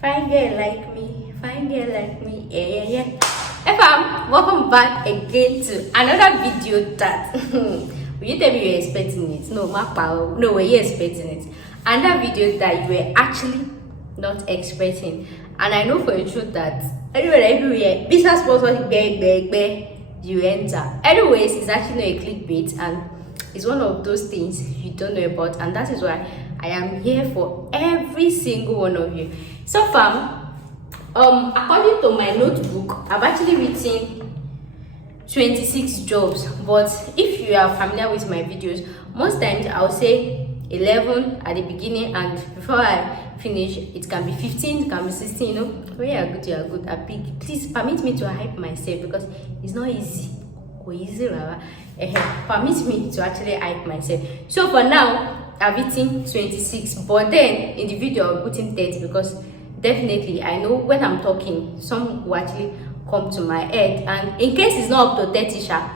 Fine girl like me, yeah, yeah. FM, welcome back again to another video that will you tell me you're expecting it? No, no, were you expecting it? Another video that you were actually not expecting. And I know for a truth that everywhere, business sponsorship, you enter. Anyways, it's actually not a clickbait, and it's one of those things you don't know about, and that is why I am here for every single one of you. So far, according to my notebook, I've actually written 26 jobs. But if you are familiar with my videos, most times I'll say 11 at the beginning, and before I finish, it can be 15, it can be 16. You know, when you are good, I pick. Please permit me to hype myself because it's not easy. Permit me to actually hype myself. So for now, I've written 26, but then in the video I'll put in 30 because definitely I know when I'm talking, some will actually come to my head, and in case it's not up to 30, share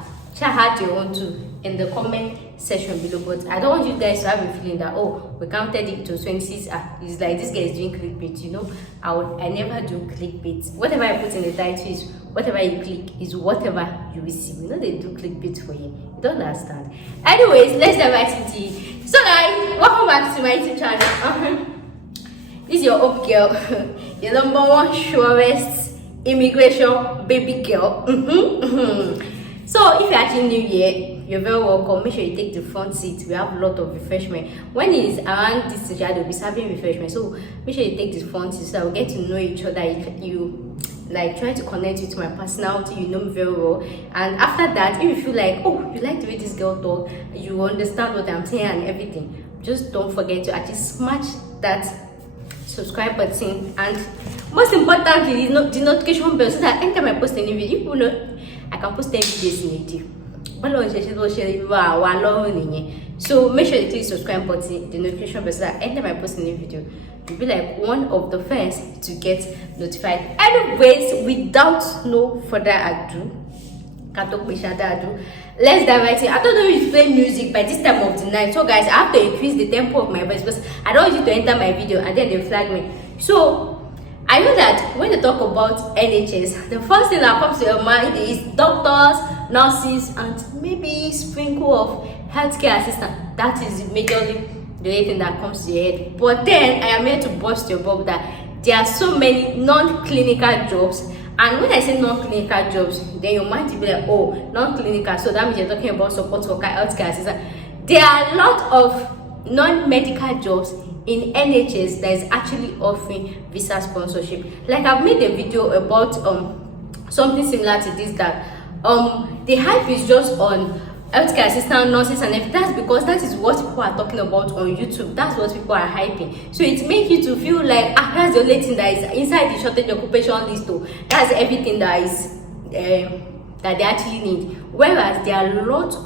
your own too in the comment section below. But I don't want you guys to have a feeling that, oh, we counted it to 26. It's like this guy is doing clickbait. You know, I never do clickbait. Whatever I put in the title is whatever you click is whatever you receive. You know, they do clickbait for you. You don't understand. Anyways, let's dive right into it. So guys, welcome back to my YouTube channel. This is your hope girl, your number one surest immigration baby girl. So if you're actually new here, you're very welcome. Make sure you take the front seat. We have a lot of refreshment. When it's around this age, they'll be serving refreshment. So make sure you take the front seat so that we get to know each other. You like try to connect with my personality, you know me very well. And after that, if you feel like, oh, you like the way this girl talk, you understand what I'm saying and everything, just don't forget to actually smash that subscribe button, and most importantly the notification bell, so that anytime I post any video, you know I can post 10 videos in a day. So make sure you click subscribe button, the notification bell, so that anytime I post any video, you'll be like one of the first to get notified. Anyways, without no further ado, let's dive right in. I don't know if you play music by this time of the night, so guys, I have to increase the tempo of my voice because I don't want you to enter my video and then they flag me. So I know that when they talk about NHS, the first thing that comes to your mind is doctors, nurses, and maybe sprinkle of healthcare assistant. That is majorly the only thing that comes to your head. But then I am here to bust your bubble that there are so many non-clinical jobs. And when I say non-clinical jobs, then your mind will be like, oh, non-clinical, so that means you're talking about support worker, healthcare assistant. There are a lot of non-medical jobs in NHS that is actually offering visa sponsorship. Like I've made a video about something similar to this, that the hype is just on healthcare assistant, nurses, and if that's because that is what people are talking about on YouTube. That's what people are hyping. So it makes you to feel like that's the only thing that is inside the shortage occupation list. That's everything that is that they actually need. Whereas there are lots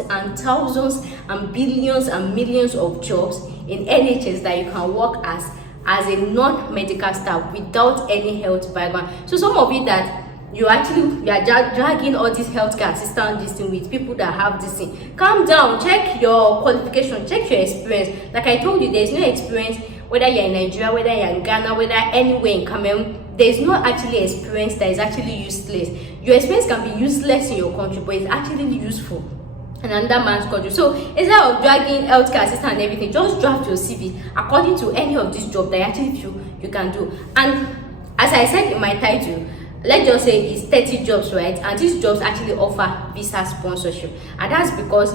and thousands and billions and millions of jobs in NHS that you can work as a non-medical staff without any health background. So some of you that you are dragging all this healthcare assistant this thing with people that have this thing. Calm down, check your qualification, check your experience. Like I told you, there's no experience whether you're in Nigeria, whether you're in Ghana, whether anywhere in Cameroon. There's no actually experience that is actually useless. Your experience can be useless in your country, but it's actually useful in another man's country. So instead of dragging healthcare assistant and everything, just draft your CV according to any of these jobs that you actually feel you can do. And as I said in my title, let's just say it's 30 jobs, right? And these jobs actually offer visa sponsorship, and that's because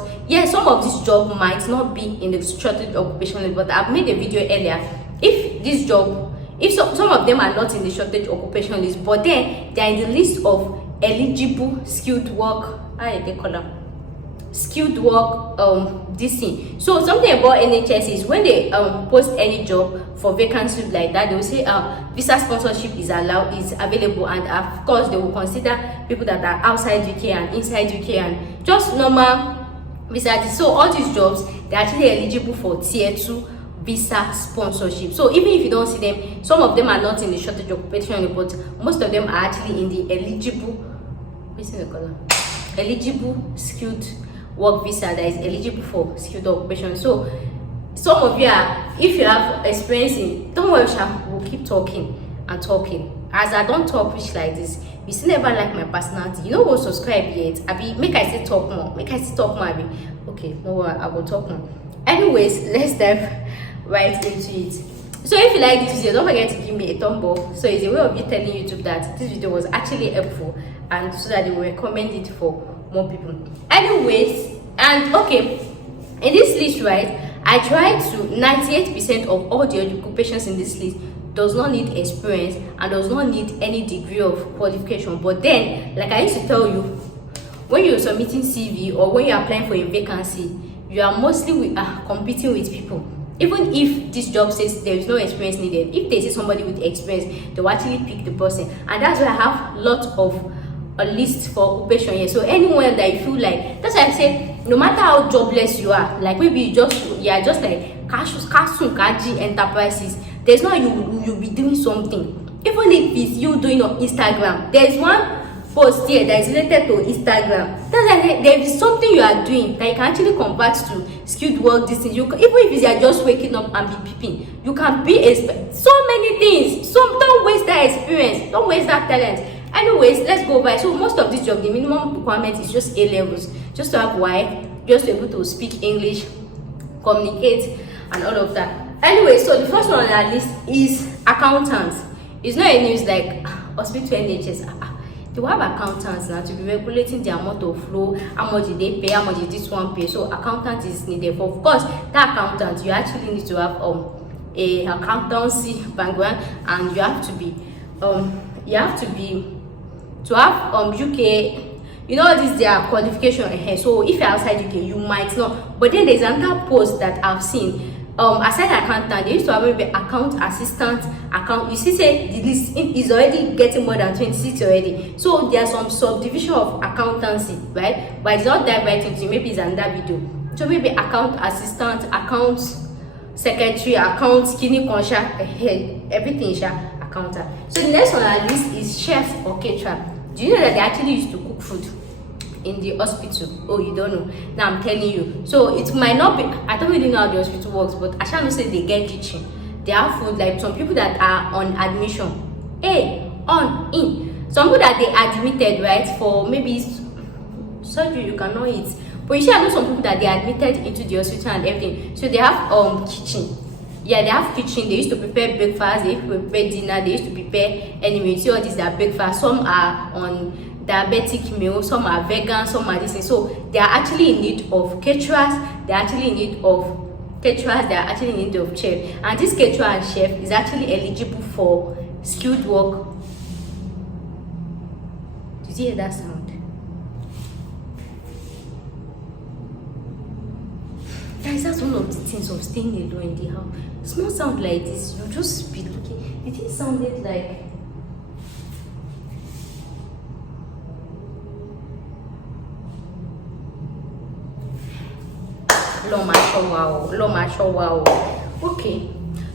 some of these jobs might not be in the shortage occupation list, but I've made a video earlier. If some of them are not in the shortage occupation list, but then they're in the list of eligible skilled work, this thing. So something about NHS is when they post any job for vacancies like that, they will say visa sponsorship is available, and of course they will consider people that are outside UK and inside UK and just normal visa. So all these jobs, they're actually eligible for tier 2 visa sponsorship. So even if you don't see them, some of them are not in the shortage occupation, but most of them are actually in the eligible skilled work visa that is eligible for skilled occupation. So some of you are, if you have experience in, don't worry, we'll keep talking and talking. As I don't talk rich like this, you still never like my personality. You know what, subscribe yet? Make I still talk more. Make I still talk more. Okay, no, I will talk more. Anyways, let's dive right into it. So if you like this video, don't forget to give me a thumb up. So it's a way of you telling YouTube that this video was actually helpful, and so that they will recommend it for more people. Anyways, and okay, in this list, right, I tried to 98% of all the occupations in this list does not need experience and does not need any degree of qualification. But then, like I used to tell you, when you're submitting CV or when you're applying for a vacancy, you are mostly competing with people. Even if this job says there is no experience needed, if they see somebody with experience, they will actually pick the person. And that's why I have lots of a list for occupation here. So anyone that you feel like, that's why I say, no matter how jobless you are, like maybe you are just like Kaji Enterprises, there's no you'll be doing something. Even if it's you doing on Instagram, there's one post here that is related to Instagram. That's like there is something you are doing that you can actually convert to skilled work. This thing, even if you are just waking up and be peeping, you can be so many things. So don't waste that experience, don't waste that talent. Anyways, let's go by. So most of this job, the minimum requirement is just A levels, just to have wife, just to be able to speak English, communicate, and all of that. Anyway, so the first one on our list is accountants. It's not a news like hospital NHS. They will have accountants now to be regulating the amount of flow, how much did they pay, how much did this one pay. So accountant is needed. For, of course, that accountant, you actually need to have a accountancy background, and you have to be to have UK, you know, this their qualification here. So if you're outside UK, you might not. But then there's another post that I've seen. Aside accountant, they used to have maybe account assistant, you see, say the list is already getting more than 26 already. So there's some subdivision of accountancy, right? But it's not that right into, maybe it's another video. So maybe account assistant, account secretary, account kidney conscious, everything accountant. So the next one on our list is chef or caterer. Do you know that they actually used to cook food in the hospital? Oh, you don't know? Now I'm telling you. So it might not be, I don't really know how the hospital works, but I shall not say they get kitchen. They have food, like some people that are on admission, some people that they admitted, right, for maybe surgery, you cannot eat. But you see, I know some people that they admitted into the hospital and everything. So they have kitchen. Yeah, they have kitchen. They used to prepare breakfast, they used to prepare dinner, they used to prepare anyway. You see all this, their breakfast. Some are on diabetic meal, some are vegan, some are this thing. So they are actually in need of caterers, they are actually in need of chef. And this caterer and chef is actually eligible for skilled work. Did you hear that sound? Guys, that's one of the things of staying alone in the house. It's not sound like this, you just be looking. It sounded like wow. Okay,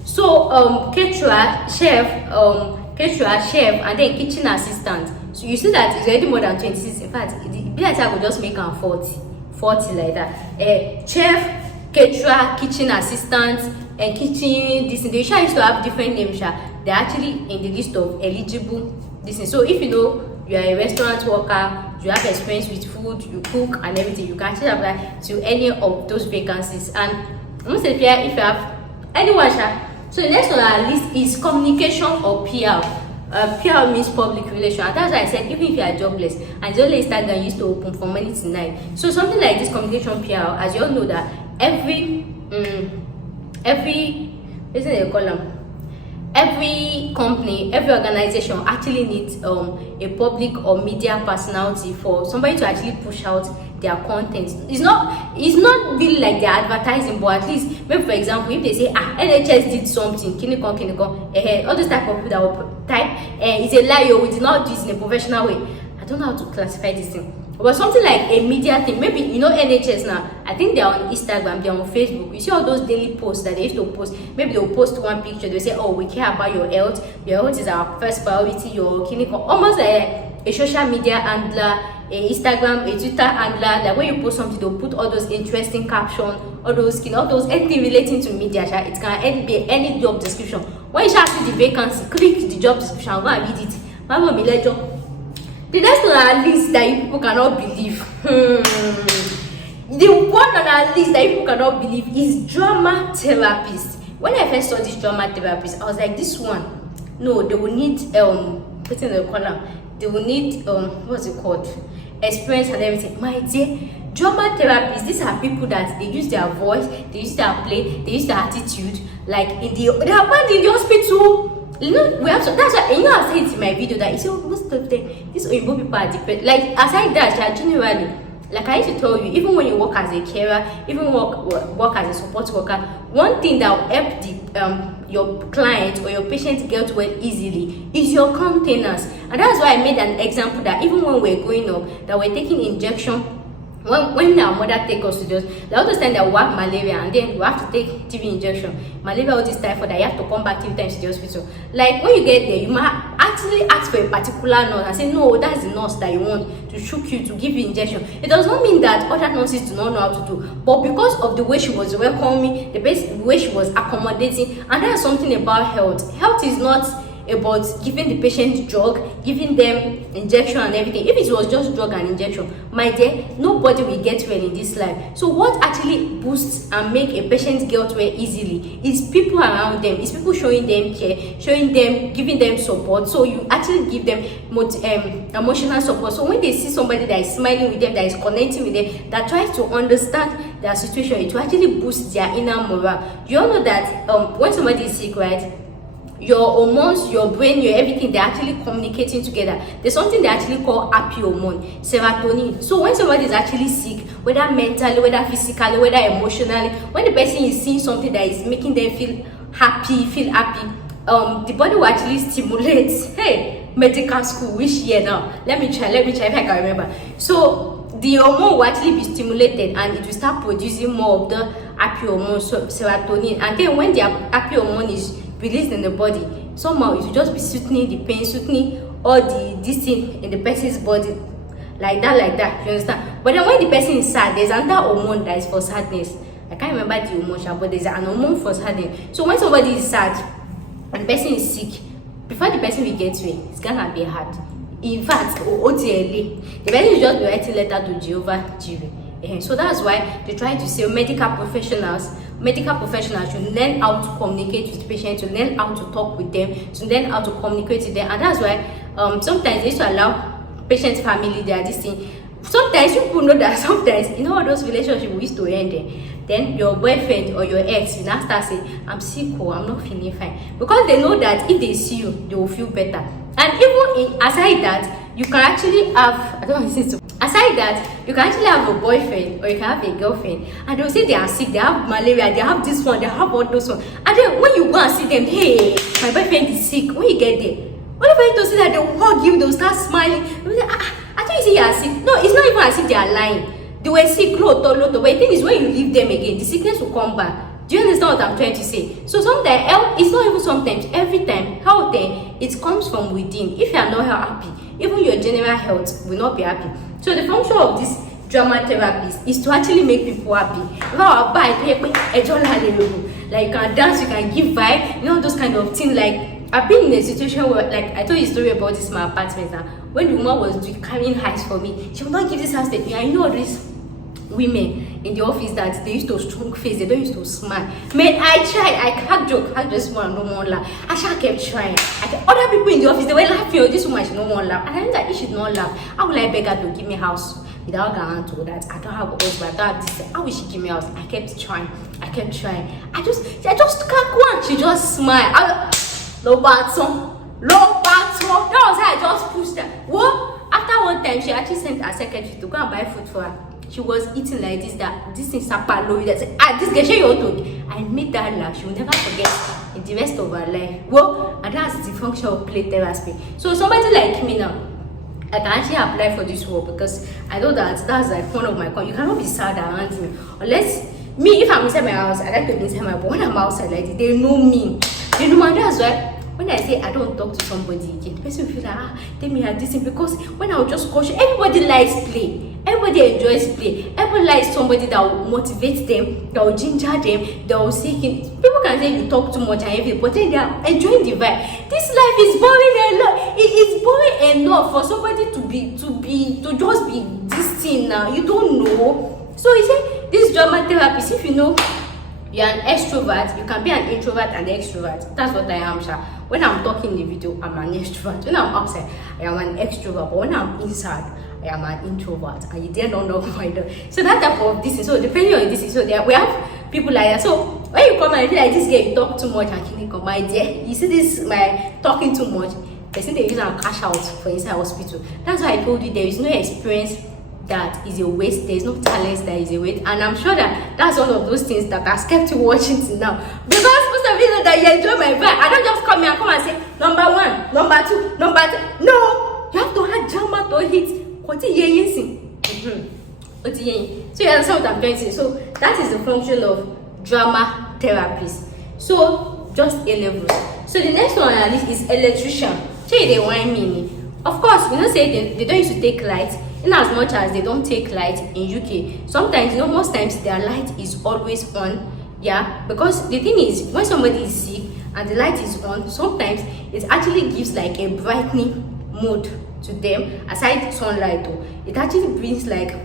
so caterer, chef, and then kitchen assistant. So you see that it's already more than 26. In fact, I could just make them 40 like that. Chef, caterer, kitchen assistant, and kitchen this thing. They used to have different names. They're actually in the list of eligible this thing. So if you know you are a restaurant worker, you have experience with food, you cook and everything, you can actually apply to any of those vacancies. And I'm gonna say if you have anyone. So the next on our list is communication or PR. PR means public relations, and that's why I said even if you are jobless and it's only Instagram used to open from morning to night. So something like this communication PR, as you all know that every company, every organization actually needs a public or media personality for somebody to actually push out their content. It's not really like they're advertising, but at least maybe for example if they say NHS did something, all those type of people that will type it's a lie, or we did not do this in a professional way. I don't know how to classify this thing. But something like a media thing, maybe you know NHS now, I think they're on Instagram, they're on Facebook. You see all those daily posts that they used to post. Maybe they'll post one picture, they'll say, oh, we care about your health is our first priority, your clinical, almost like a social media handler a Instagram, a Twitter handler, like when you post something, they'll put all those interesting captions, all those anything relating to media. It can be any job description. When you see the vacancy, click the job description and go and read it. My mom will let you. The next one on our list that you people cannot believe. The one on our list that you people cannot believe is drama therapist. When I first saw this drama therapist, I was like, this one, no, they will need put in the column. They will need what's it called? Experience and everything. My dear, drama therapists, these are people that they use their voice, they use their play, they use their attitude. Like they are found in the hospital. You know, we have to, that's why, you know, I said in my video that you see most of them, these Oyibo people are depressed. Like aside that, generally, like I used to tell you, even when you work as a carer, even work as a support worker, one thing that will help the your client or your patient get well easily is your countenance. And that's why I made an example that even when we're going up, that we're taking injection, when our mother take us to just, like all those times that we have malaria and then we have to take TB injection, malaria all this typhoid, that you have to come back 3 times to the hospital. Like when you get there, you might actually ask for a particular nurse and say, no, that's the nurse that you want to shook you, to give you injection. It does not mean that other nurses do not know how to do, but because of the way she was welcoming, the way she was accommodating, and that's something about health. Health is not about giving the patient drug, giving them injection and everything. If it was just drug and injection, my dear, nobody will get well in this life. So what actually boosts and make a patient get well easily is people around them, is people showing them care, showing them, giving them support. So you actually give them emotional support. So when they see somebody that is smiling with them, that is connecting with them, that tries to understand their situation, it will actually boost their inner morale. You all know that when somebody is sick, right, your hormones, your brain, your everything, they're actually communicating together. There's something they actually call happy hormone, serotonin. So when somebody is actually sick, whether mentally, whether physically, whether emotionally, when the person is seeing something that is making them feel happy, the body will actually stimulate. Hey, medical school, which year now? Let me try if I can remember. So the hormone will actually be stimulated and it will start producing more of the happy hormone, so serotonin. And then when the happy hormone is released in the body, somehow it will just be soothing the pain, soothing all this thing in the person's body, like that, you understand? But then when the person is sad, there's another hormone that is for sadness. I can't remember the emotion, but there's an hormone for sadness. So when somebody is sad and the person is sick, before the person will get well, it's gonna be hard. In fact, OTLA, the person will just be writing letter to Jehovah Jireh. So that's why they try to say medical professionals should learn how to communicate with patients, to learn how to talk with them, to learn how to communicate with them. And that's why sometimes they used to allow patients' family, they are this thing. Sometimes people know that sometimes, you know, all those relationships we used to end, then your boyfriend or your ex will now start saying, I'm sick or I'm not feeling fine. Because they know that if they see you, they will feel better. And even aside that, you can actually have, aside that, you can actually have a boyfriend or you can have a girlfriend and they'll say they are sick, they have malaria, they have this one, they have all those one. And then when you go and see them, hey, my boyfriend is sick, when you get there, when you to see that, they'll hug you, they'll start smiling. They'll say, I thought you say you are sick. No, it's not even as if they are lying. They were sick, loto. But the thing is, when you leave them again, the sickness will come back. Do you understand what I'm trying to say? So sometimes, health, it's not even sometimes, every time, health, it comes from within. If you are not happy, even your general health will not be happy. So the function of this drama therapist is to actually make people happy. Like you can dance, you can give vibe, you know, those kind of things. Like I've been in a situation where, like I told you a story about this my apartment now. When the woman was carrying heights for me, she would not give this house to me. I know this women in the office that they used to strong face, they don't used to smile. Man, I tried, I can't joke, I just want no more laugh. I just kept trying. Other people in the office, they were laughing, oh, this woman should no more laugh. And I knew that if she should not laugh, how will I beg her to give me house without guarantee that I don't have a husband, I don't have this? How will she give me house? I kept trying. I just can't one. She just smiled. No battle. That was how I just pushed her. What? After one time, she actually sent her secretary to go and buy food for her. She was eating like this thing sapalo. That said, this girl, she you I made that laugh. She will never forget in the rest of her life. Well, and that's the function of play therapy. So somebody like me now, I can actually apply for this role because I know that that's like one of my you cannot be sad around me unless me. If I'm inside my house, I like to be inside my. But when I'm outside like this, they know me. They know, and that's why when I say I don't talk to somebody again, the person will feel like, tell me this thing, because when I will just caution, everybody likes play. Everybody enjoys play. Everybody likes somebody that will motivate them, that will ginger them, that will say things. People can say you talk too much and everything, but then they are enjoying the vibe. This life is boring enough. It is boring enough for somebody to just be this thing now. You don't know. So he said this drama therapist, if you know you're an extrovert, you can be an introvert and extrovert. That's what I am, Sha. When I'm talking in the video, I'm an extrovert. When I'm outside, I am an extrovert. But when I'm inside, I am an introvert. And you dare not know my door. So that type of this is, so depending on this is, so there we have people like that. So when you come and feel like this girl, you talk too much and clinical, my dear, you see this my talking too much, person they use and cash out for inside hospital. That's why I told you there is no experience that is a waste, there is no talent that is a waste, and I'm sure that that's one of those things that has kept you watching till now, because most of you know that you enjoy my vibe. I don't just come here and come and say number 1, number 2, number 3. No, you have to have drama to hit. So you understand what I'm trying to say. So that is the function of drama therapist. So just A levels. So the next one on our list is electrician. Say they want me. Of course, you know, say they don't used to take light. In as much as they don't take light in UK, sometimes, you know, most times their light is always on. Yeah, because the thing is, when somebody is sick and the light is on, sometimes it actually gives like a brightening mode to them. Aside sunlight though, it actually brings like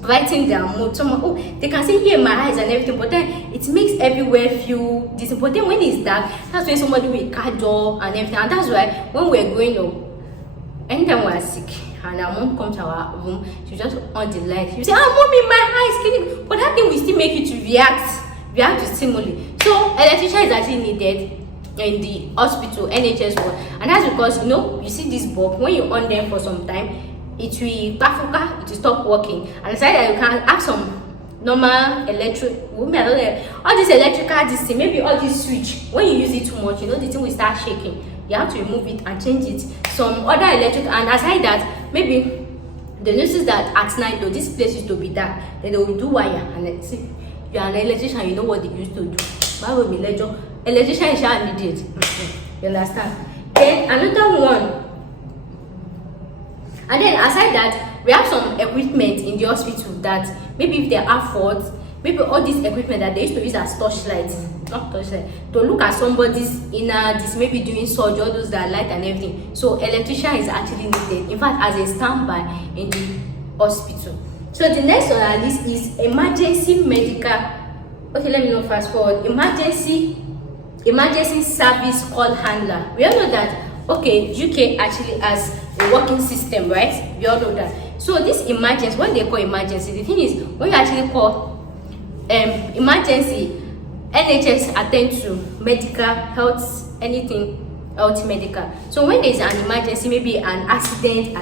brighten their mood. Someone, they can see here my eyes and everything, but then it makes everywhere feel decent. But then when it's dark, that's when somebody will casual and everything. And that's why when we're growing up, anytime we're sick and our mom comes to our room, she just on the light. You say, mommy, my eyes killing. But that thing will still make you to react to stimuli. So electrician is actually needed in the hospital, NHS one, and that's because, you know, you see this bulb, when you on them for some time, it will stop working. And aside that, you can have some normal electric, all this electrical, this thing, maybe all this switch, when you use it too much, you know, the thing will start shaking. You have to remove it and change it. Some other electric, and aside that, maybe they notice that at night though, this place used to be dark, then they will do wire, and let's see, you're an electrician, you know what they used to do. Why will be electrician is needed? You understand? Then another one, and then aside that, we have some equipment in the hospital that maybe if they have faults, maybe all this equipment that they used to use as torchlights, not torchlight, to look at somebody's inner, this maybe doing surgery, all those that light and everything. So electrician is actually needed, in fact, as a standby in the hospital. So the next on our list is emergency medical. Okay, let me know fast forward. Emergency service call handler. We all know that. Okay, UK actually has a working system, right? We all know that. So this emergency, what they call emergency, the thing is, when you actually call emergency, NHS attend to medical, health, anything health medical. So when there's an emergency, maybe an accident,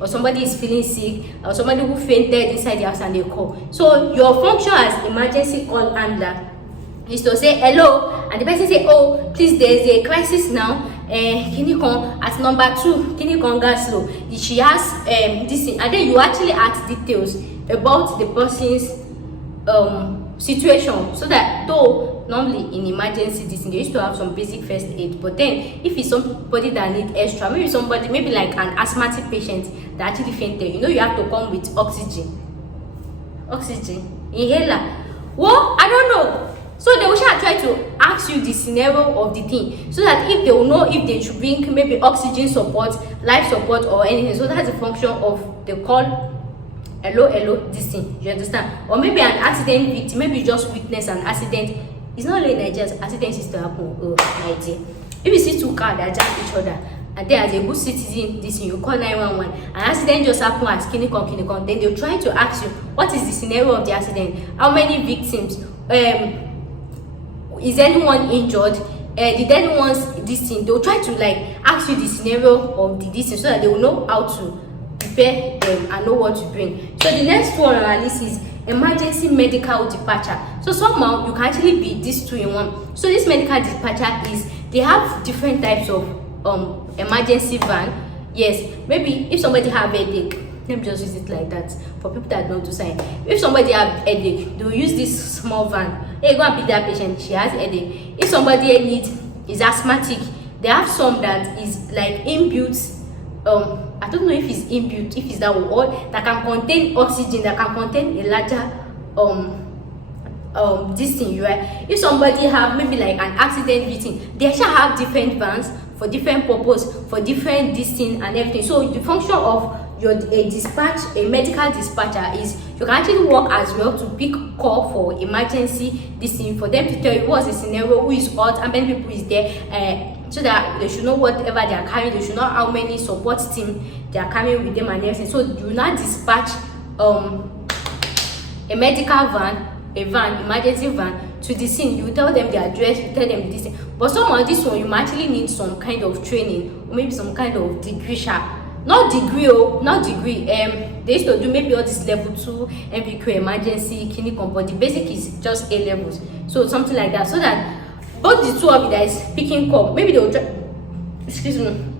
or somebody is feeling sick, or somebody who fainted inside the house and they call. So your function as emergency call handler is to say hello, and the person say, oh, please, there's a crisis now. Can you come at number 2? Can you come gas low? She has this thing, and then you actually ask details about the person's situation, so that though normally in emergency this thing, they used to have some basic first aid, but then if it's somebody that need extra, maybe like an asthmatic patient that actually fainted, you know, you have to come with oxygen inhaler. Well, I don't know. So they will try to ask you the scenario of the thing, so that if they will know if they should bring maybe oxygen support, life support, or anything. So that's the function of the call. Hello, this thing. You understand? Or maybe an accident victim, maybe you just witness an accident. It's not only in Nigeria, accidents used to happen. Nigeria. If you see two cars that jam each other, and then as a good citizen, this thing, you call 911. An accident just happened at Kinikon. Then they'll try to ask you, what is the scenario of the accident? How many victims? Is anyone injured? Did anyone's this thing? They'll try to like ask you the scenario of the this thing, so that they will know how to prepare them and know what to bring. So the next one on our list is emergency medical departure. So somehow you can actually be this 2 in 1. So this medical dispatcher is, they have different types of emergency van. Yes, maybe if somebody have a headache, let me just use it like that for people that don't do sign. If somebody have headache, they will use this small van. Hey, go and pick that patient, she has headache. If somebody needs is asthmatic. They have some that is like inbuilt, I don't know if it's inbuilt, if it's that one, or that can contain oxygen, that can contain a larger this thing, right? If somebody have maybe like an accident victim, they shall have different vans for different purpose, for different this thing and everything. So the function of a medical dispatcher is you can actually work as well to pick call for emergency this thing, for them to tell you what's the scenario, who is hot, how many people is there, so that they should know whatever they are carrying, they should know how many support team they are carrying with them and everything. So you now dispatch a medical van, emergency van to the scene. You tell them the address, you tell them this thing. But some of this one you might actually need some kind of training, or maybe some kind of degree sharp. Not degree. They used to do maybe all this level 2 MPQ emergency clinic, but the basic is just A levels. So something like that, so that both the two of you that is picking call, maybe they will try,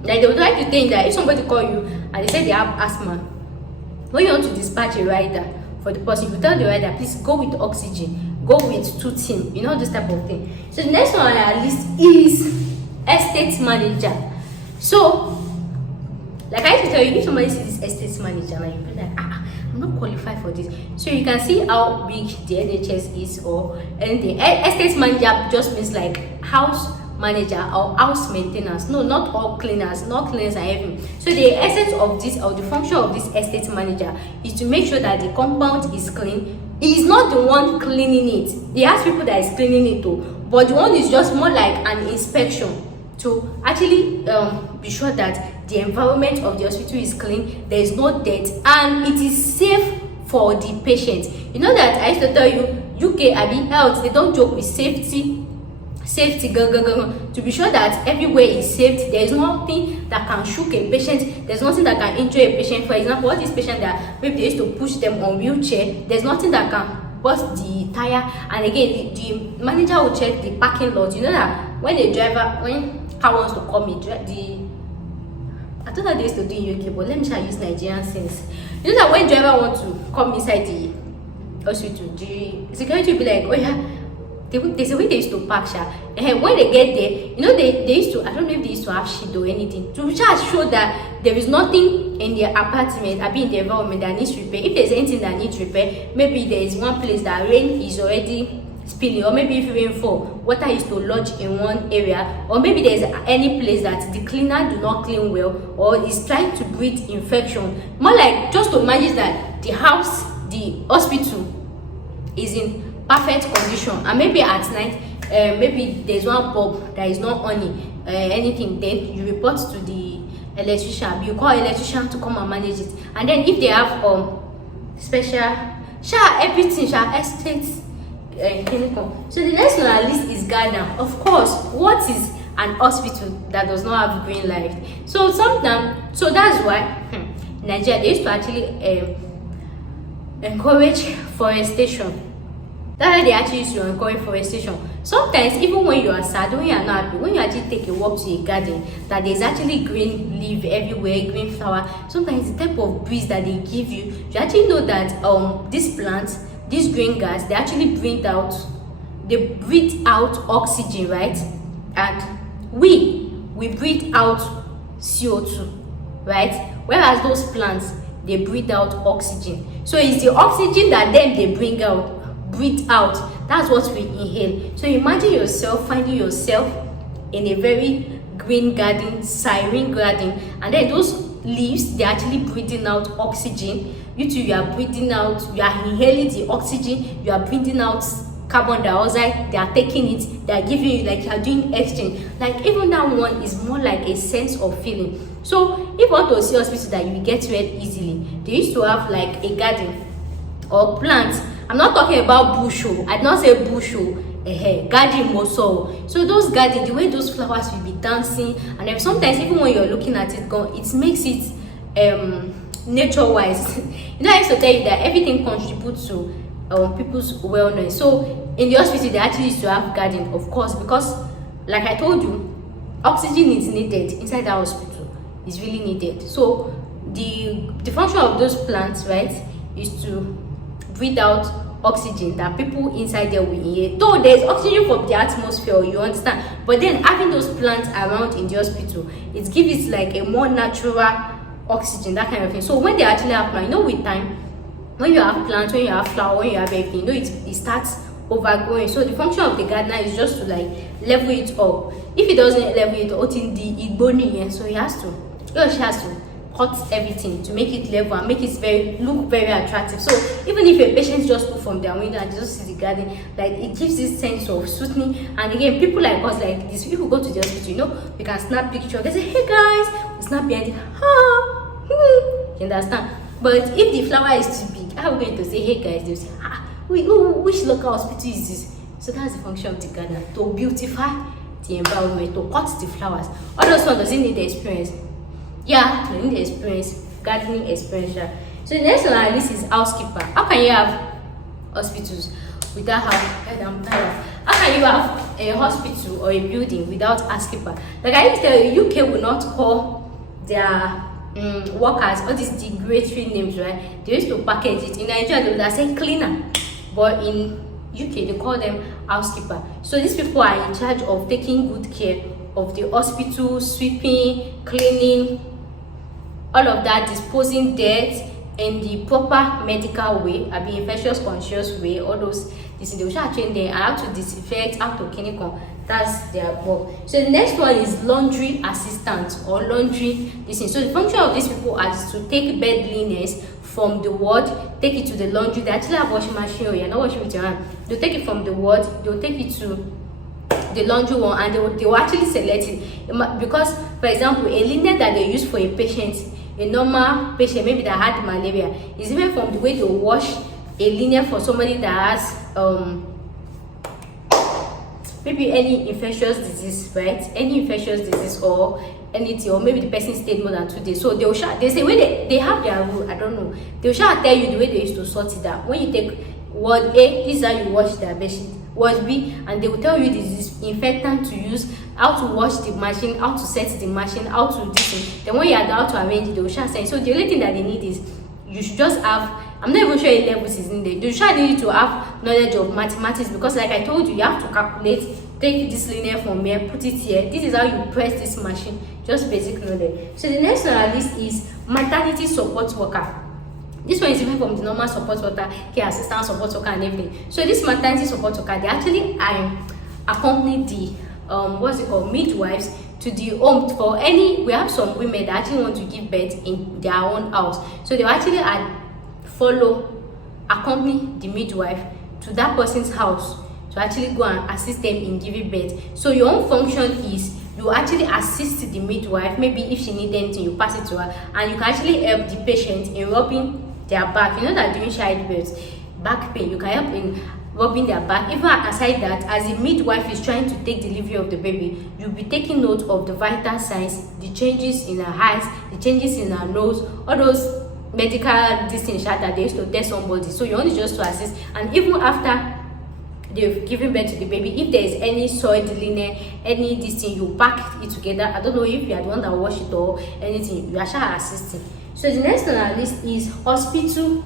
like they would like to think that if somebody call you and they say they have asthma, when you want to dispatch a rider for the person, you tell the rider, please go with oxygen, go with 2 team, this type of thing. So the next one on our list is estate manager. So like I used to tell you, if somebody sees this estate manager, like, you'll be like, I'm not qualified for this. So you can see how big the NHS is or anything. Estate manager just means like house manager or house maintenance. No, not all cleaners, not cleaners and everything. So the essence of this, or the function of this estate manager, is to make sure that the compound is clean. He is not the one cleaning it. He has people that is cleaning it too, but the one is just more like an inspection to actually be sure that the environment of the hospital is clean, there is no dirt, and it is safe for the patient. You know that I used to tell you, UK health, they don't joke with safety, to be sure that everywhere is safe. There is nothing that can shook a patient, there's nothing that can injure a patient. For example, all these patients that maybe they used to push them on wheelchair, there's nothing that can burst the tire. And again, the manager will check the parking lot. You know that when car wants to come in, I don't know how they used to do in UK, but let me try use Nigerian sense. You know that when driver wants to come inside the hospital, the security will be like, oh yeah, there's a way they used to park, and when they get there, they used to, I don't know if they used to have shit or anything, to just show that there is nothing in their apartment, I mean in the environment, that needs repair. If there's anything that needs repair, maybe there is one place that rain is already spilling, or maybe if rain fall, water is to lodge in one area, or maybe there's any place that the cleaner do not clean well, or is trying to breed infection. More like just to manage that the hospital is in perfect condition, and maybe at night, maybe there's one bulb that is not on anything, then you report to the electrician. You call electrician to come and manage it. And then if they have special everything estates, clinical. So the next one on our list is garden. Of course, what is an hospital that does not have green light? So that's why Nigeria, they used to actually encourage forestation. That's why they actually used to encourage forestation. Sometimes even when you are sad, when you are not happy, when you actually take a walk to a garden, that there's actually green leaf everywhere, green flower, sometimes the type of breeze that they give you, you actually know that these plants, this green gas, they actually breathe out oxygen, right? And we breathe out CO2, right? Whereas those plants, they breathe out oxygen. So it's the oxygen that then they breathe out, that's what we inhale. So imagine yourself finding yourself in a very green garden, siren garden, and then those leaves, they're actually breathing out oxygen. You too, you are breathing out, you are inhaling the oxygen, you are breathing out carbon dioxide, they are taking it, they are giving you, like you are doing exchange. Like even that one is more like a sense of feeling. So if you want to see hospital that you get well easily, they used to have like a garden or plants. I'm not talking about bush, I did not say bush, garden also. So those garden, the way those flowers will be dancing, and then sometimes even when you're looking at it, it makes it nature wise. I used to tell you that everything contributes to people's wellness. So in the hospital, they actually used to have garden, of course, because like I told you, oxygen is needed inside the hospital. It's really needed. So the function of those plants, right, is to breathe out oxygen that people inside there will inhale. Though there's oxygen from the atmosphere, you understand, but then having those plants around in the hospital, it gives it like a more natural oxygen, that kind of thing. So when they actually have plant, with time, when you have plants, when you have flower, when you have everything, it starts overgrowing. So the function of the gardener is just to like level it up. If it doesn't level it up in the igboni, so he has to cut everything to make it level and make it look very attractive. So even if a patient just look from their window and just see the garden, like it gives this sense of soothing. And again, people like us, like this, if we go to the hospital, we can snap picture. They say, hey guys, we snap behind it. You understand? But if the flower is too big, how are we going to say, hey guys? They'll say, which local hospital is this? So that's the function of the gardener, to beautify the environment, to cut the flowers. All those ones doesn't need the experience. Yeah, you need the experience, gardening experience. So the next one on this is housekeeper. How can you have hospitals without having how can you have a hospital or a building without housekeeper? Like I used to tell you, UK will not call their workers all these derogatory names, right? They used to package it. In Nigeria they would have said cleaner, but in UK they call them housekeeper. So these people are in charge of taking good care of the hospital, sweeping, cleaning, all of that, disposing dirt in the proper medical way, infectious conscious way. All those this they will train them how to disinfect, how to clinical. That's their work. So the next one is laundry assistant or laundry this thing. So the function of these people is to take bed linens from the ward, take it to the laundry. They actually have washing machine, or you're not washing with your hand. They'll take it from the ward, they'll take it to the laundry one, and they will actually select it. Because for example, a linen that they use for a patient, a normal patient maybe that had malaria, is even from the way they wash a linen for somebody that has maybe any infectious disease, right? Any infectious disease or anything, or maybe the person stayed more than 2 days. So they say when they have their rule, I don't know, they'll tell you the way they used to sort it out. When you take word A, this is how you wash their bedsheet. Word B, and they will tell you this disinfectant to use, how to wash the machine, how to set the machine, how to do this. Then when you are how to arrange it, they will say. So the only thing that they need is you should just have, I'm not even sure a levels is in there. You should need to have knowledge of mathematics, because like I told you, you have to calculate, take this linear from here, put it here. This is how you press this machine. Just basic knowledge. So the next one on our list is maternity support worker. This one is even from the normal support worker, care assistant, support worker, and everything. So this maternity support worker, they actually accompany the midwives to the home for any. We have some women that actually want to give birth in their own house, so they actually accompany the midwife to that person's house to actually go and assist them in giving birth. So your own function is you actually assist the midwife. Maybe if she needs anything, you pass it to her, and you can actually help the patient in rubbing their back. You know that during childbirth, back pain, you can help in rubbing their back. Even aside that, as the midwife is trying to take delivery of the baby, you'll be taking note of the vital signs, the changes in her eyes, the changes in her nose, all those medical distance that they used to test somebody. So you're only just to assist. And even after they've given birth to the baby, if there is any soiled linen, any this thing, you pack it together. I don't know if you are the one that wash it or anything, you are actually assisting. So the next on our list is hospital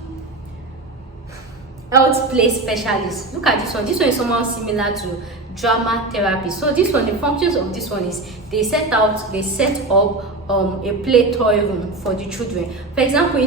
health place specialist. Look at this one. This one is somehow similar to drama therapy. So this one, the functions of this one is they set up a play toy room for the children. For example,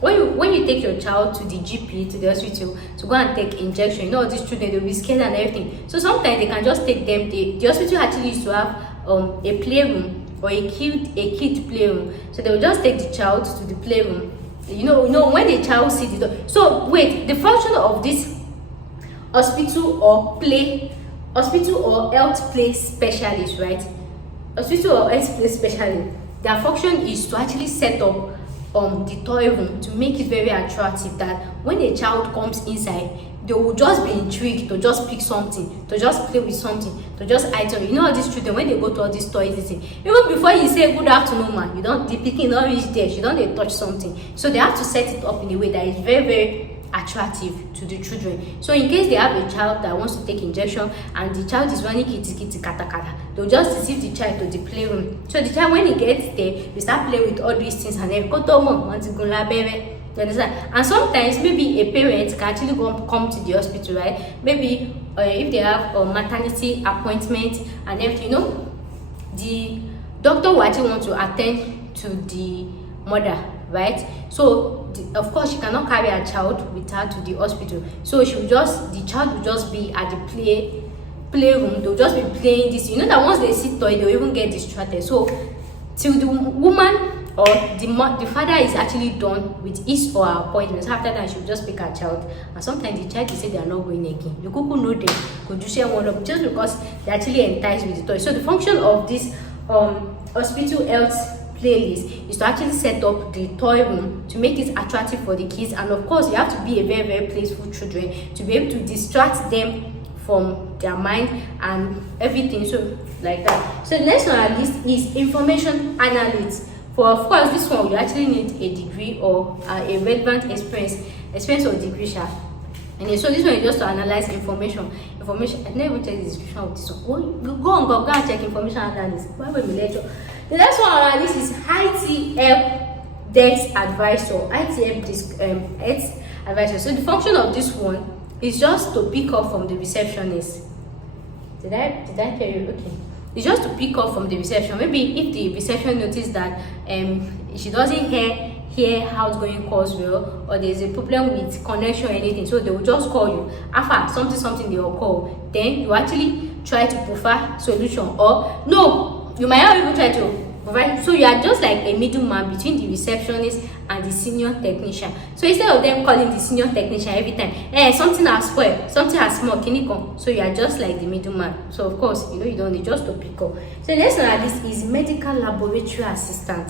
when you take your child to the GP, to the hospital, to go and take injection, these children, they'll be scared and everything. So sometimes they can just take them. The hospital actually used to have a playroom or a kid playroom. So they will just take the child to the playroom. When the child sees the door. So wait, the function of this hospital or health place specialist, right? Hospital or health place specialist, their function is to actually set up the toy room to make it very attractive, that when a child comes inside, they will just be intrigued to just pick something, to just play with something, to just item. All these children, when they go to all these toys, even before you say good afternoon, man, the picking not reach there, she don't touch something. So they have to set it up in a way that is very, very attractive to the children. So in case they have a child that wants to take injection and the child is running kitty kata kata, they'll just receive the child to the playroom. So the child, when he gets there, we start playing with all these things and then go to mom, want to go la baby. You understand? And sometimes maybe a parent can actually come to the hospital, right? Maybe if they have a maternity appointment and everything, the doctor will actually want to attend to the mother, right? So of course she cannot carry her child with her to the hospital, so the child will just be at the playroom. They'll just be playing this. That once they see toy, they'll even get distracted. So till the woman or the father is actually done with his or her appointments, after that she'll just pick her child. And sometimes the child will say they are not going again. You could know them, could you share one up just because they're actually enticed with the toy. So the function of this hospital health playlist is to actually set up the toy room to make it attractive for the kids. And of course you have to be a very, very playful children to be able to distract them from their mind and everything, so like that. So the next one on our list is information analyst. For of course this one you actually need a degree or a relevant experience or degree sha. And so this one is just to analyze information. I never check the description of this one. Go and check information analyst. Why will we lecture? The next one on our list is IT help desk advisor. Advisor. So the function of this one is just to pick up from the receptionist. Did I tell you? Okay. It's just to pick up from the reception. Maybe if the reception notices that she doesn't hear outgoing calls well, or there's a problem with connection or anything, so they will just call you. After something they will call. Then you actually try to provide solution, or no, you might not even try to provide. So you are just like a middleman between the receptionist and the senior technician. So instead of them calling the senior technician every time, something has spoiled, something has small, can you come? So you are just like the middleman. So of course, you don't need just to pick up. So the next one on this is medical laboratory assistant.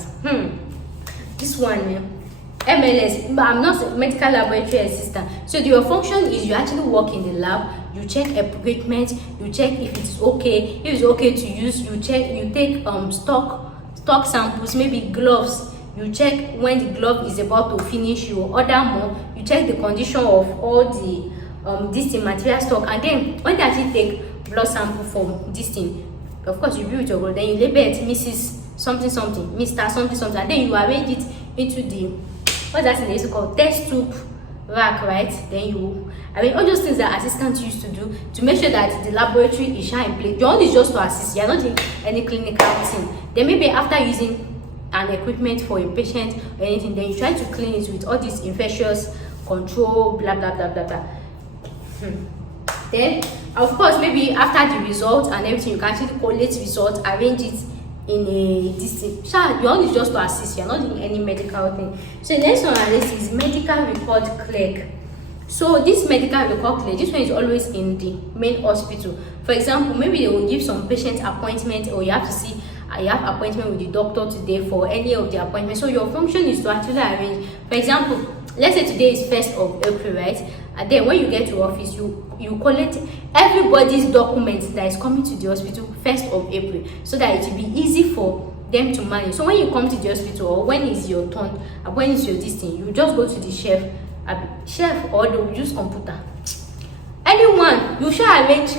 This one, MLS, but I'm not a medical laboratory assistant. So your function is you actually work in the lab, you check equipment, you check if it's okay, to use, you take stock samples, maybe gloves, you check when the glove is about to finish, you order more, you check the condition of all the this material stock, and then when they actually take blood sample from this thing, of course you be with your blood, then you label it Mrs. something, Mr. something, and then you arrange it into the, what's that thing they used to call, test tube rack, right? Then you, all those things that assistants used to do to make sure that the laboratory is in place. Your own is just to assist, you're not doing any clinical thing. Then maybe after using an equipment for a patient or anything, then you try to clean it with all this infectious control, blah blah blah blah blah. Then of course maybe after the result and everything, you can actually collate results, arrange it in a distance. Your own is just to assist, you're not doing any medical thing. So the next one on this is medical record clerk. So this medical record clerk, this one is always in the main hospital. For example, maybe they will give some patient appointment, or you have to see you have appointment with the doctor today for any of the appointments. So your function is to actually arrange. For example, let's say today is 1st of April, right? And then when you get to office, you collect everybody's documents that is coming to the hospital 1st of April, so that it will be easy for them to manage. So when you come to the hospital, or when is your turn, or when is your distance, you just go to the chef, or they will use computer. Anyone, you shall arrange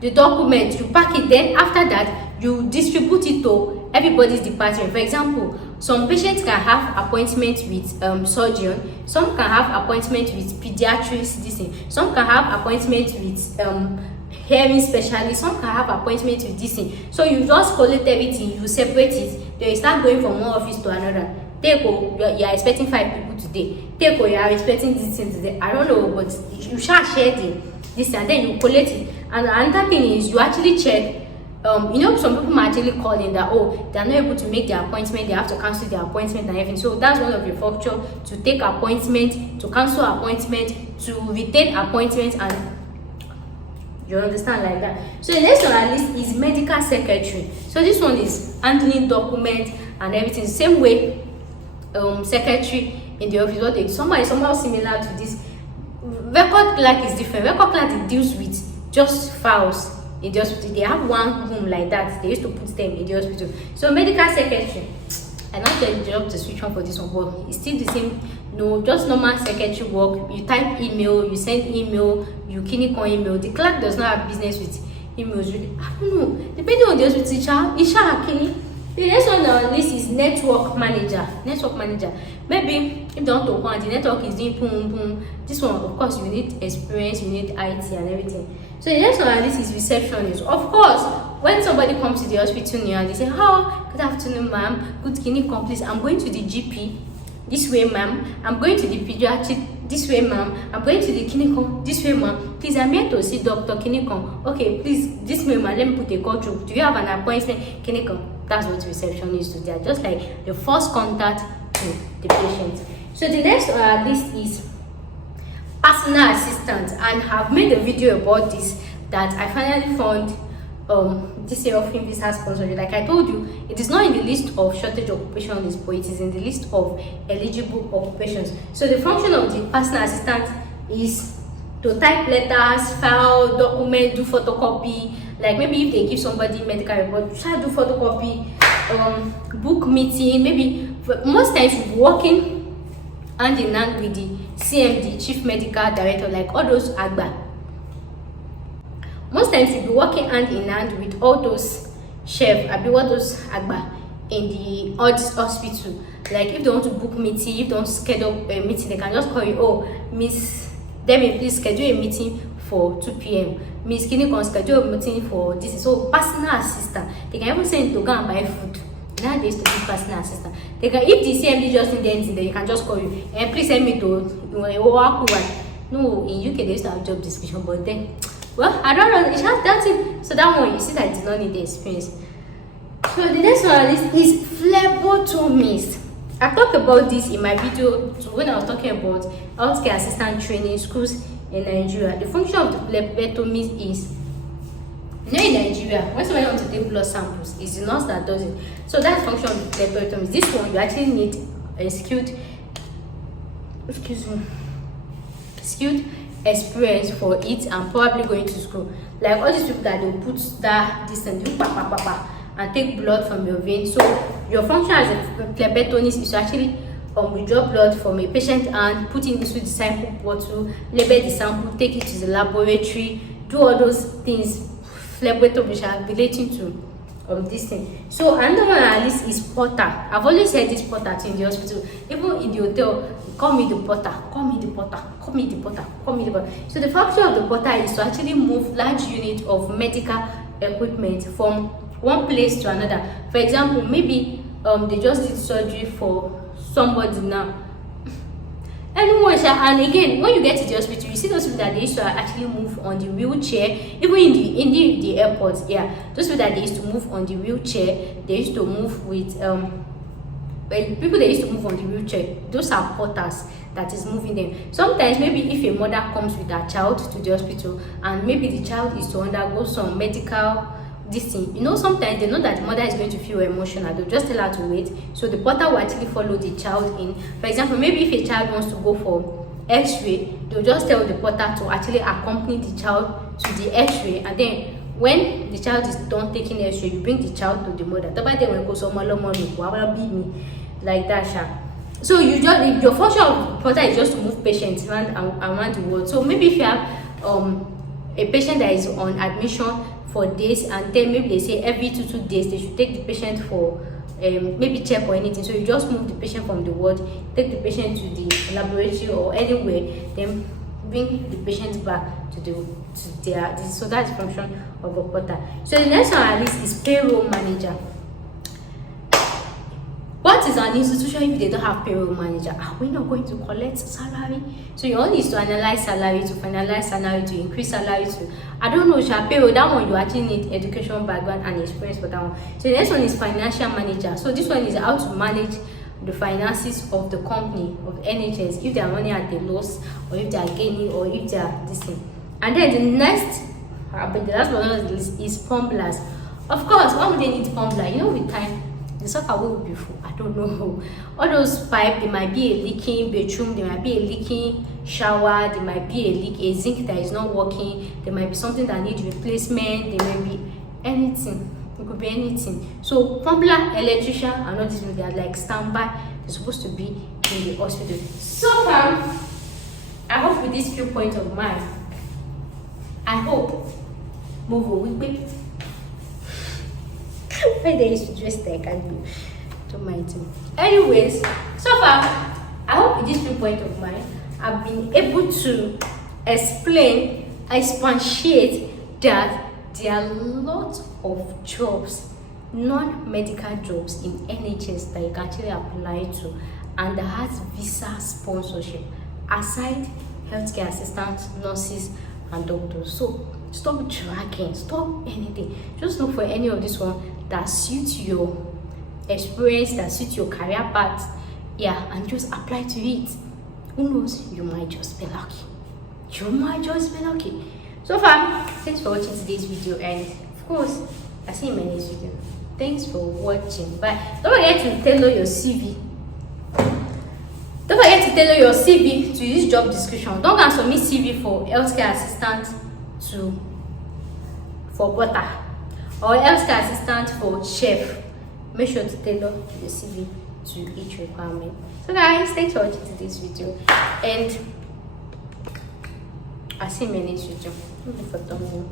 the document, you pack it, then after that you distribute it to everybody's department. For example, some patients can have appointments with surgeon, some can have appointments with pediatrics, some can have appointments with hearing specialist, some can have appointments with this thing. So you just collect everything, you separate it, then you start going from one office to another. You are expecting 5 people today. You are expecting this thing today. I don't know, but you shall share this, and then you collect it. And another thing is you actually check. Some people are actually calling that they are not able to make their appointment, they have to cancel their appointment and everything. So that's one of your functions, to take appointment, to cancel appointment, to retain appointment, and you understand like that. So the next one on our list is medical secretary. So this one is handling documents and everything, same way secretary in the office. What they somehow similar to this. Record clerk is different. Record clerk deals with just files in the hospital. They have one room like that. They used to put them in the hospital. So medical secretary, I not get the job description for this one, but it's still the same. No, just normal secretary work. You type email, you send email, you click on email. The clerk does not have business with emails. I don't know. Depending on the hospital, The next one on our list is network manager. Network manager. Maybe if you want to want the network is doing boom boom. This one, of course, you need experience, you need IT and everything. So the next one on our list is receptionist. Of course, when somebody comes to the hospital now, they say, "Oh, good afternoon, ma'am. Good clinic, please. I'm going to the GP. This way, ma'am. I'm going to the pediatric. This way, ma'am. I'm going to the clinic. This way, ma'am. Please, I'm here to see Dr. Clinical. Okay, please, this way, ma'am. Let me put a call through. Do you have an appointment? Clinical." That's what receptionists do. They are just like the first contact to the patient. So the next on our list is personal assistant, and I've made a video about this that I finally found this year of visa sponsorship. Like I told you, it is not in the list of shortage occupations, but it is in the list of eligible occupations. So the function of the personal assistant is to type letters, file, document, do photocopy. Like maybe if they give somebody medical report, try to do photocopy, book meeting. Maybe most times you'll be working hand in hand with the CMD, Chief Medical Director, like all those agba. Most times you'll be working hand in hand with all those chefs, all those agba in the hospital. Like if they want to book meeting, if they want to schedule a meeting, they can just call you. "Oh, Miss Demi, please schedule a meeting for 2 p.m. Miss Kini can schedule a meeting for this." So personal assistant. They can even send to go and buy food. Now they used to be personal assistant. They can, if the CMD just need anything, then you can just call you and please send me to no, in UK they used to have job description, but then, well, I don't know. It has that it. So that one you see that it does not need the experience. So the next one on list is phlebotomist. I talked about this in my video when I was talking about healthcare assistant training schools in Nigeria. The function of the phlebotomist is, in Nigeria, when somebody wants to take blood samples, it's the nurse that does it. So that's the function of the phlebotomist. This one, you actually need a skilled experience for it, and probably going to school. Like all these people that they'll put that distance, and take blood from your vein. So your function as a phlebotomist is to actually withdraw blood from a patient and put it into the sample bottle, label the sample, take it to the laboratory, do all those things phlebotomist are relating to this thing. So another one on our list is porter. I've always said this porter in the hospital, even in the hotel. Call me the porter, call me the porter, call me the porter, call me the porter. So the function of the porter is to actually move large units of medical equipment from one place to another. For example, maybe they just did surgery for somebody now. Anyone, and again, when you get to the hospital, you see those people that they used to actually move on the wheelchair, even in the airports. Yeah, those people that they used to move on the wheelchair, they used to move with people that used to move on the wheelchair. Those are porters that is moving them. Sometimes maybe if a mother comes with her child to the hospital, and maybe the child is to undergo some medical this thing, sometimes they know that the mother is going to feel emotional. They'll just tell her to wait. So the porter will actually follow the child in. For example, maybe if a child wants to go for x-ray, they'll just tell the porter to actually accompany the child to the x-ray, and then when the child is done taking x-ray, you bring the child to the mother. Like that. So your function of the porter is just to move patients around the world. So maybe if you have a patient that is on admission for days, and then maybe they say every 2 days they should take the patient for maybe check or anything. So you just move the patient from the ward, take the patient to the laboratory or anywhere, then bring the patient back to their. So that's the function of a porter. So the next one on our list is payroll manager. What is an institution if they don't have payroll manager? Are we not going to collect salary? So you only need to analyze salary, to finalize salary, to increase salary, to I don't know, payroll. That one you actually need education background and experience for that one. So the next one is financial manager. So this one is how to manage the finances of the company, of NHS, if they are running at a loss, or if they are gaining, or if they are this thing. And then the next, but the last one is plumblers. Of course, why would they need plumbler? With time, the soccer will be full. I don't know. All those pipes, there might be a leaking bedroom, there might be a leaking shower, there might be a zinc that is not working, there might be something that needs replacement, there may be anything. It could be anything. So plumber, electrician, and all these people, they are like standby. They're supposed to be in the hospital. So far, I hope with these few points of mine, I hope move away. if there is just there, can you? Don't mind me. Anyways, so far, I hope with this viewpoint of mine, I've been able to explain, expatiate that there are lots of jobs, non-medical jobs in NHS that you can actually apply to, and that has visa sponsorship aside healthcare assistants, nurses, and doctors. So stop dragging, stop anything. Just look for any of this one that suits your experience, that suits your career path, yeah, and just apply to it. Who knows, you might just be lucky. You might just be lucky. So far, thanks for watching today's video, and of course, I'll see you in my next video. Thanks for watching. Bye. Don't forget to tailor your CV. Don't forget to tailor your CV to this job description. Don't go and submit CV for healthcare assistant for butter, or healthcare assistant for chef. Make sure to tailor your CV to each requirement. So guys, thanks for watching today's video, and I'll see you in my next video. For thumbnail.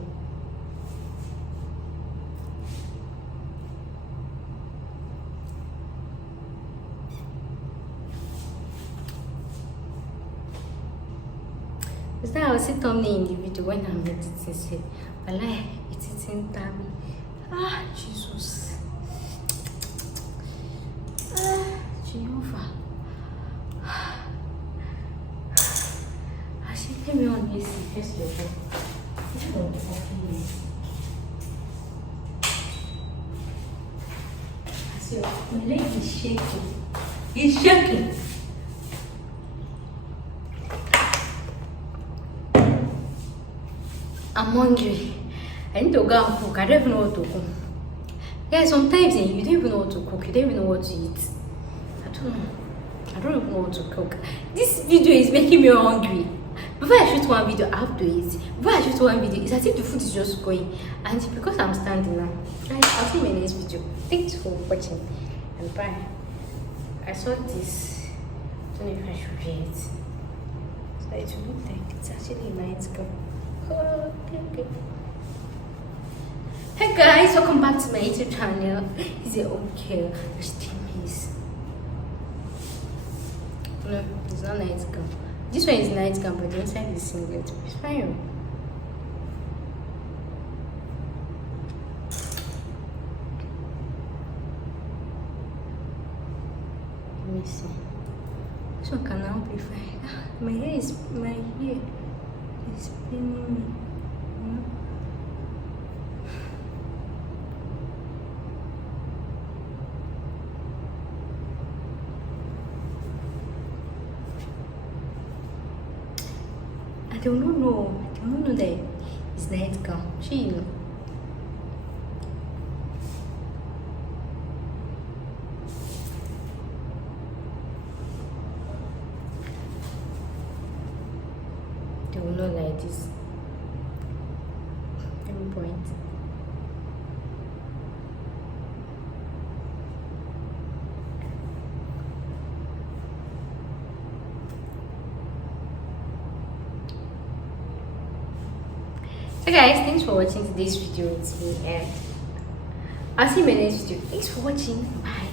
It's not I'll see thumbnail in the video when I'm editing, but like editing time. Ah, Jesus. Jehovah. I see me on this first level. I see my leg is shaking. It's shaking. I'm hungry. I need to go and cook. I don't even know what to cook. Yeah, sometimes you don't even know what to cook. You don't even know what to eat. I don't know. I don't even know what to cook. This video is making me hungry. Before I shoot one video, I have to eat. Before I shoot one video, it's as if the food is just going. And because I'm standing now, guys, I'll see you in my next video. Thanks for watching, and bye. I saw this. I don't know if I should wear it. So it will look like it's actually a nice girl. Oh, okay. Hey guys, welcome back to my YouTube channel. Is it okay? No, it's not nice girl. This one is nice girl, but the inside is singlet. It's fine. Let me see. This one can now be fine. My hair is paining me. I don't know that it's night gown. She know. They will not like this. Let me point. So guys, thanks for watching today's video with me, and I'll see you in my next video. Thanks for watching. Bye.